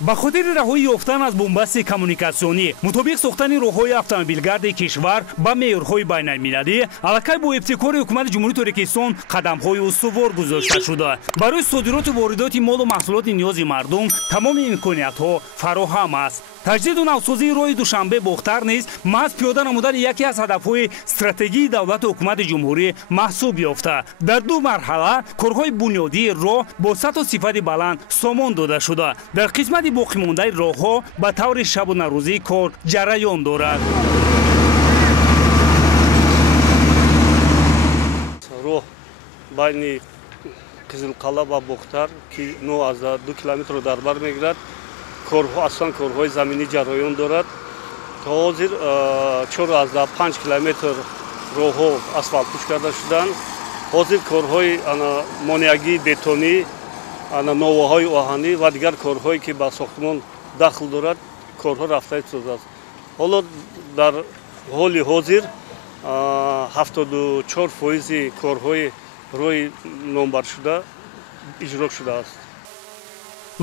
ба хотири раҳоӣ ёфтан аз бомбасти коммуникатсионӣ мутобиқ сохтани роҳҳои автомобилгарди кишвар ба меъёрҳои байналмилалӣ аллакай бо ибтикори ҳукумати ҷумҳурии Торикистон қадамҳои устувор гузошта шуда. Барои содироту воридоти молу маҳсулоти ниёзи мардум тамоми имкониятҳо фароҳам аст. таҷдиду навсозии роҳи Душанбе-Бохтар низ маҳз пиёда намудани яке аз ҳадафҳои стратегии давлати ҳукумати ҷумҳурӣ маҳсуб ёфта. дар ду марҳала корҳои бунёдии роҳ бо сатҳу сифати баланд сомон дода шуда. дар қисмати боқимондаи роҳҳо ба таври шабунарӯзӣ кор ҷараён дорад. роҳ байни Қизилқала ва Бохтар ки 9 километр дар бар мегирад, аслан корҳои заминӣ ҷараён дорад. то ҳозир 4,5 километр роҳҳо асфалтпӯш карда шуданд. ҳозир корҳои монеагии бетонӣ, новаҳои оҳанӣ ва дигар корҳое ки ба сохтмон дахл дорад, корҳо рафта истодааст. ҳоло дар ҳоли ҳозир 74% корҳои роҳи номбаршуда иҷро шудааст.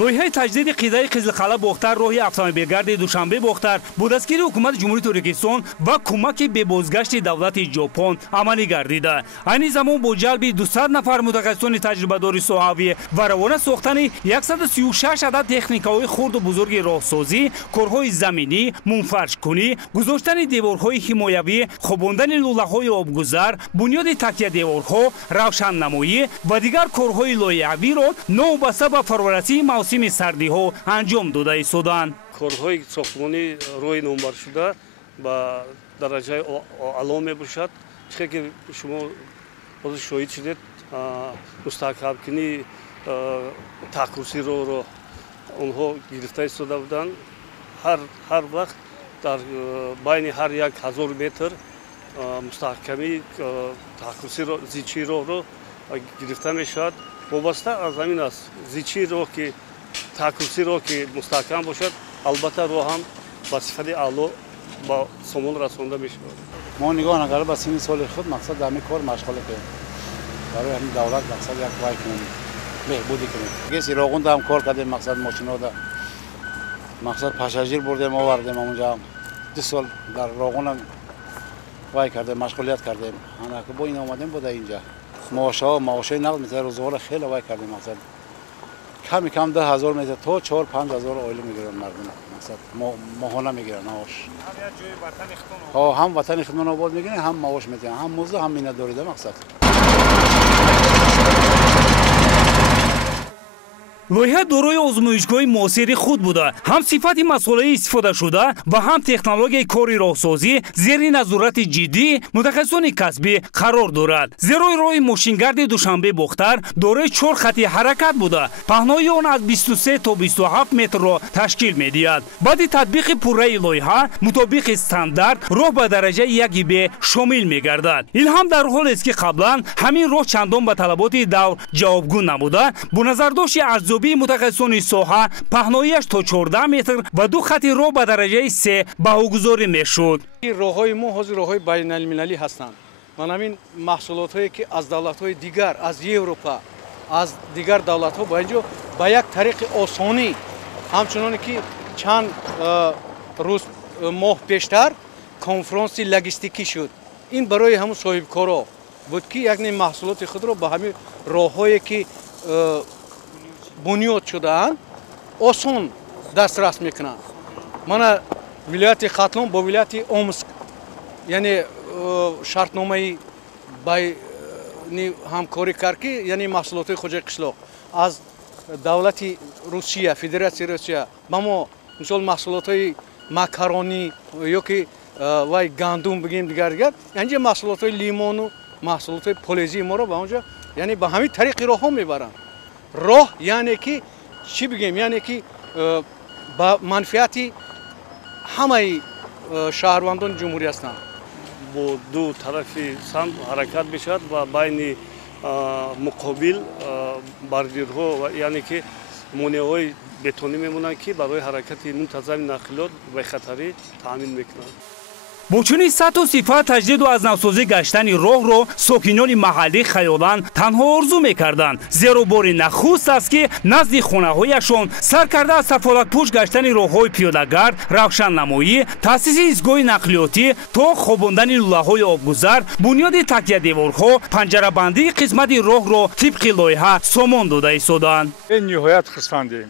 лоиҳаи таҷдиди қидаи Қизилқала-Бохтар роҳи автомобилгарди Душанбе-Бохтар бо дастгирии ҳукумати ҷумҳурии Торикистон ва кӯмаки бебозгашти давлати Ҷопон амалӣ гардида. айни замон бо ҷалби 200 нафар мутахассисони таҷрибадори соҳавӣ ва равона сохтани 136 адад техникаҳои хурду бузурги роҳсозӣ, корҳои заминӣ, мунфаршкунӣ, гузоштани деворҳои ҳимоявӣ, хобондани лӯлаҳои обгузар, бунёди такядеворҳо, равшаннамоӣ ва дигар корҳои лоиҳавиро новобаста ба фаворасии мавсими сардиҳо анҷом дода истоданд. корҳои сохтмонии роҳи номбаршуда ба дараҷаи аъло мебошад. чизе ки шумо ҳозир шоҳид шудед, мустаҳкамкунии таъққуси роҳро онҳо гирифта истода буданд. ҳар вақт дар байни ҳар 1000 метр мустаҳкамии таъққуси зичии роҳро гирифта мешавад. вобаста аз ҳамин аст. зичии роҳ ки таъққуси роҳ ки мустаҳкам бошад, албатта роҳ ҳам ба сифати аъло ба сомон расонда мешавад. мо нигоҳ накарда ба синни соли худ мақсад ҳамин кор машғул кардем. барои ҳамин давлат мақсад як вай кунем, беҳбудӣ кунем. гес ироғунда ҳам кор кардем, мақсад мошинода мақсад пассажир бурдем овардем. онҷа 2 сол дар роғунам вай кардем, машғулият кардем. анака бо ин омадем буда инҷа маошҳои нақд метр рӯзгора хеле вай кардем. мақсад ками кам 10,000 метр то 4-5,000 оила мегиранд мардум. мақсад моҳона мегиранд маош. ҳам ватани Хидмонобод мегиранд, ҳам маош метиҳанд, ҳам музду, ҳам миннатдорида мақсад. лоиҳа дорои озмоишгоҳи муосири худ буда, ҳам сифати масъулаи истифодашуда ва ҳам технологияи кори роҳсозӣ зери назорати ҷиддии мутахассисони касбӣ қарор дорад. зерои роҳи мошингарди Душанбе-Бохтар дорои 4 хати ҳаракат буда, паҳнои он аз 23 то 27 метрро ташкил медиҳад. баъди татбиқи пурраи лоиҳа мутобиқи стандарт роҳ ба дараҷаи 1Б шомил мегардад. ин ҳам дар ҳолест ки қаблан ҳамин роҳ чандон ба талаботи давр ҷавобгӯ набуда, бо назардошти арзёбии мутахассисони соҳа паҳноияш то 14 метр ва 2 хати роҳ ба дараҷаи 3 баҳогузорӣ мешуд. роҳҳои мо ҳозир роҳҳои байналмилалӣ ҳастанд. ман ҳамин маҳсулотҳое ки аз давлатҳои дигар, аз Европа, аз дигар давлатҳо ба инҷо ба як тариқи осонӣ, ҳамчуноне ки чанд рӯз моҳ пештар конфронси логистикӣ шуд. ин барои ҳамун соҳибкоро буд ки якне маҳсулоти худро ба ҳамин роҳҳое ки бунёд шудаанд осон дастрас мекунанд. мана вилояти Хатлон бо вилояти Омск яъне шартномаи байни ҳамкорӣ кард ки яъне маҳсулотҳои хоҷаи қишлоқ аз давлати Русия, Федератсияи Русия ба мо мисол маҳсулотҳои макаронӣ ё ки вай гандум бигем дигар янҷа маҳсулотҳои лимону маҳсулотҳои полезии моро ба онҷа яъне ба ҳамин тариқи роҳҳо мебаранд. роҳ яъне ки чӣ бигем, яъне ки ба манфиати ҳамаи шаҳрвандони ҷумҳурӣ ҳастанд. бо ду тарафи сам ҳаракат мешавад ва байни муқобил бардирҳо яъне ки монеаҳои бетонӣ мемонанд ки барои ҳаракати мунтазами нақлиёт бехатарӣ таъмин мекунанд. бо чунин сату сифат таҷдиду аз навсозӣ гаштани роҳро сокинони маҳаллӣ хаёлан танҳо орзу мекарданд, зеро бори нахуст аст ки назди хонаҳояшон сар карда аз сафолатпӯш гаштани роҳҳои пиёдагард, равшаннамоӣ, таъсиси изгоҳи нақлиётӣ то хобондани лӯлаҳои обгузар, бунёди такядеворҳо, панҷарабандии қисмати роҳро тибқи лоиҳа сомон дода истоданд. ниҳоят хурсандем.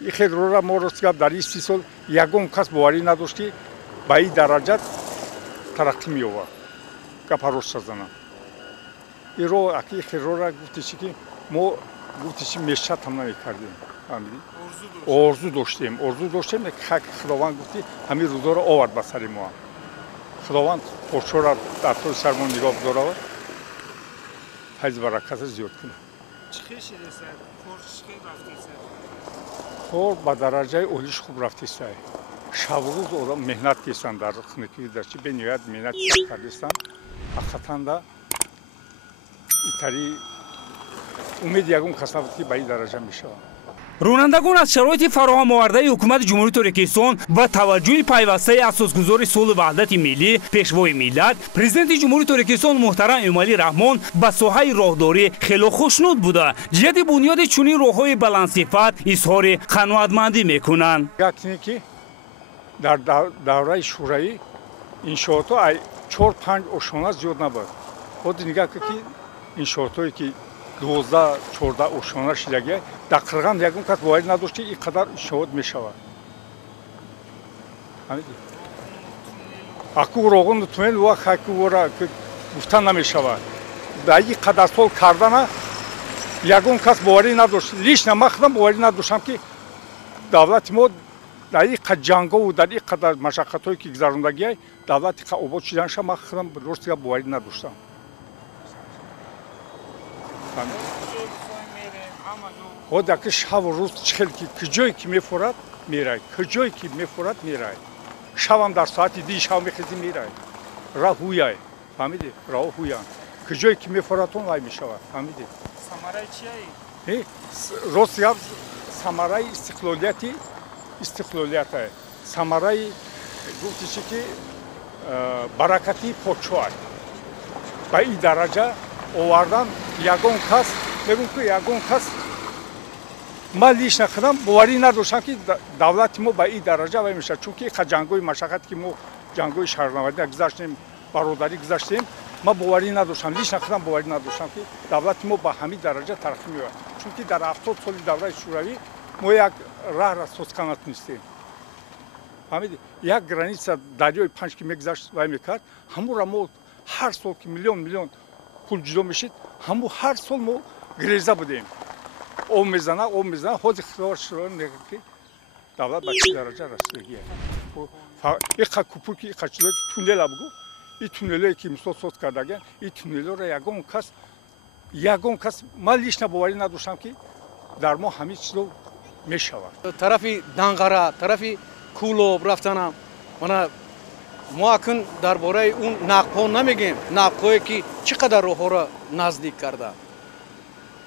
این خیلی را ما راست گفت در این 30 سال یگان کس باوری نداشت که به این درجه ترقی می آورد. گپ راست زدن. این رو اکی خیلی را گفتی که ما گفتی که میشه تمام کردیم. آرزو داشتیم. آرزو داشتیم که خداوند گفتی همین روزا را آورد به سر ما. خداوند پرچو را در طول سرمون نگاه بداره. فیض برکت زیاد کنه. چه خیلی رسد؟ پرچ خیلی رفتن سر. خب با درجه اولیش خوب رفتیست. شب و روز آدم مهنت کردن در خانگی در چی به نیت مهنت کردن. اخطان دا ایتاری امید یکم کسافتی به این درجه میشه. ронандагон аз шароити фароҳамовардаи ҳукумати ҷумҳурии Торикистон ва таваҷҷӯҳи пайвастаи асосгузори сулҳу ваҳдати миллӣ пешвои миллат, президенти ҷумҳурии Торикистон муҳтарам Эмомалӣ Раҳмон ба соҳаи роҳдорӣ хело хушнуд буда ҷиҳати бунёди чунин роҳҳои баландсифат изҳори қаноатмандӣ мекунанд. Якне ки дар давраи шӯравӣ иншоото 4-5 ошона зиёд набуд. Ходи нигоҳ ки иншоотое ки 12-14 ошона шидагия дар қирған ягон кас боварӣ надошт ки ин қадар иншоот мешавад. аку роғони туннел ва хакувора гуфтан намешавад. ба ин қадар сол кардана ягон кас боварӣ надошт. лично ман худам боварӣ надоштам ки давлати мо дар ин қадар ҷангову дар ин қадар машаққатҳое ки гузарондагия давлати обод шуданаша ман худам рости боварӣ надоштам. خود اگه شب و روز چهل کجایی که میفورد میرای کجایی که میفورد میرای شبم در ساعتی دی شب میخیزی میرای راه هویای فهمیدی راه هویان کجایی که میفورد اون وای میشود فهمیدی ثمره چیه؟ راست یا ثمره استقلالیت است ثمره گفتی چی که برکتی پوچوار به این درجه آوردن یگان کس بگم که یگان کس من لیش نخدم بواری نداشتم که دولت ما به این درجه وای میشه چون که جنگوی مشقت که ما جنگوی شهرنوردی گذاشتیم برادری گذاشتیم ما بواری نداشتم لیش نخدم بواری نداشتم که دولت ما به همین درجه ترقی می‌یافت چون که در 70 سال دوره شوروی ما یک راه را ساز کنات نیستیم فهمیدی یک گرانیت دریای 5 کی میگذاشت وای میکرد همون را ما هر سال که میلیون پول جدا میشید همون هر سال ما گریزه بودیم او میزنه خود اختیار شده نگه که دولت به چه درجه رسیدگیه این کوپول که این تونل بگو این تونلی که مثلا ساز کرده این تونل را یگان کس من لیش نباوری نداشتم که در ما همه چیز رو میشود طرفی دنگره طرفی کولوب رفتنم ما اکن درباره اون نقب‌ها نمیگیم نقب‌هایی که چقدر روح‌ها را نزدیک کرده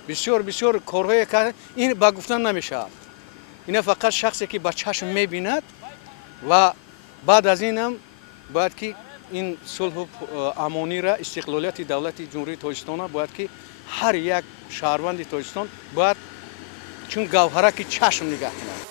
بسیار کارهایی که این با گفتن نمیشه این فقط شخصی که با چشم میبیند و بعد از این هم باید که این صلح و امانی را استقلالیت دولت جمهوری تاجیکستان باید که هر یک شهروند تاجیکستان باید چون گوهره که چشم نگاه کنند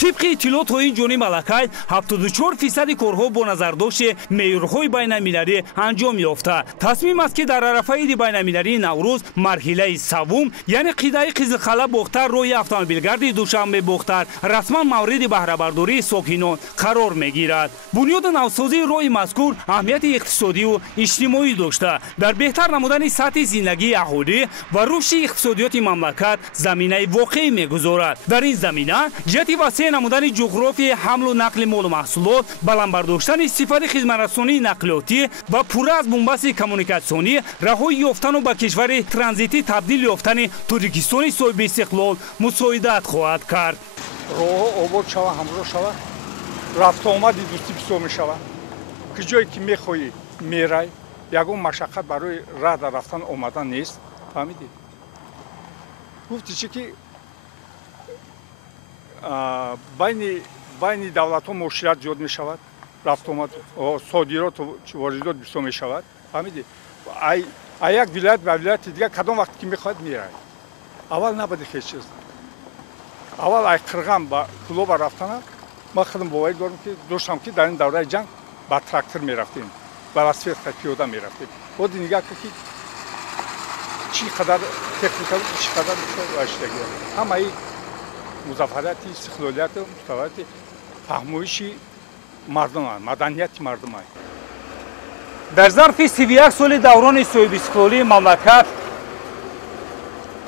طبق اطلاعات جونی ملکای 74% کارها با نظرداشت معیارهای بین‌المللی انجام یافته. تصمیم است که در عرفه عید بین‌المللی نوروز مرحله سوم یعنی قیده قزلخاله باختر روی اتومبیلگرد دوشنبه باختر رسما مورد بهره برداری ساکنان قرار میگیرد. بنیاد نوسازی راه مذکور اهمیت اقتصادی و اجتماعی داشته. در بهتر نمودن سطح زندگی اهالی و رشد اقتصادیات مملکت زمینه واقعی میگذارد. در این زمینه جهت وسیع نمودن جغرافی حمل و نقل مال و محصولات، بلند برداشتن استفاده خدمترسانی نقلیاتی و پوره از بنبست کمونیکاسیونی، رهایی یافتن و به کشور ترانزیتی تبدیل یافتن تاجیکستان صاحب استقلال مساعدت خواهد کرد. راه آباد شود، همراه شود، رفت آمدی دوستی بسیار میشود. که جایی که میخوایی میرای، یگان مشقت برای راه در رفتن آمدن نیست. فهمیدی؟ گفتی چی که بین دولت ها مشکلات زیاد می شود рафт омад содирот воридот бисто мешавад фаҳмидӣ ай як вилоят ба вилояти дигар кадом вақт ки мехоҳад меравад аввал набоди ҳеҷ чиз аввал ай қирған ба клуба рафтана ман худам боварӣ дорам ки доштам ки дар ин давраи ҷанг ба трактор мерафтем ба велосипед пиёда мерафтем боди нигоҳ кун ки чӣ қадар техника чӣ қадар ваштагӣ ҳамаи музаффарияти истиқлолияти муставаяти фаҳмоиши мардуманд маданияти мардуманд дар зарфи 31 соли даврони соҳибистиқлолии мамлакат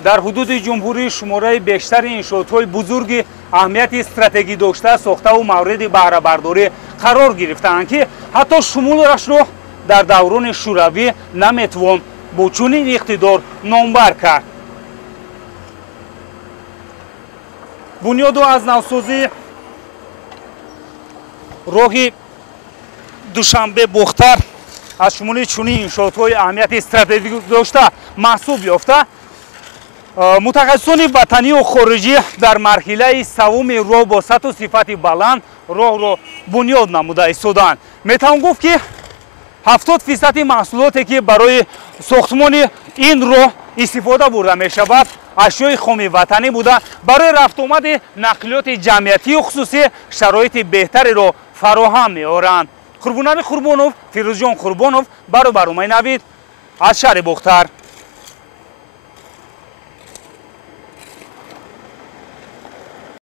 дар ҳудуди ҷумҳурӣ шумораи бештари иншоотҳои бузурги аҳамияти стратегӣ дошта сохтаву мавриди баҳрабардорӣ қарор гирифтаанд ки ҳатто шумулашро дар даврони шӯравӣ наметавон бо чунин иқтидор номбар кард. бунёду аз навсозӣ роҳи душанбе бохтар аз шумули чунин иншоотҳои аҳамияти стратегӣ дошта маҳсуб ёфта мутахассисони ватанию хориҷӣ дар марҳилаи савуми роҳ бо сатҳу сифати баланд роҳро бунёд намуда истоданд. метавон гуфт ки 70% маҳсулоте ки барои сохтмони ин роҳ истифода бурда мешавад ашёи хоми ватанӣ буда барои рафтуомади нақлиёти ҷамъиятию хусусӣ шароити беҳтареро фароҳам меоранд. қурбонаби қурбонов, фирӯзҷон қурбонов, баробарумаи навид аз шаҳри бохтар.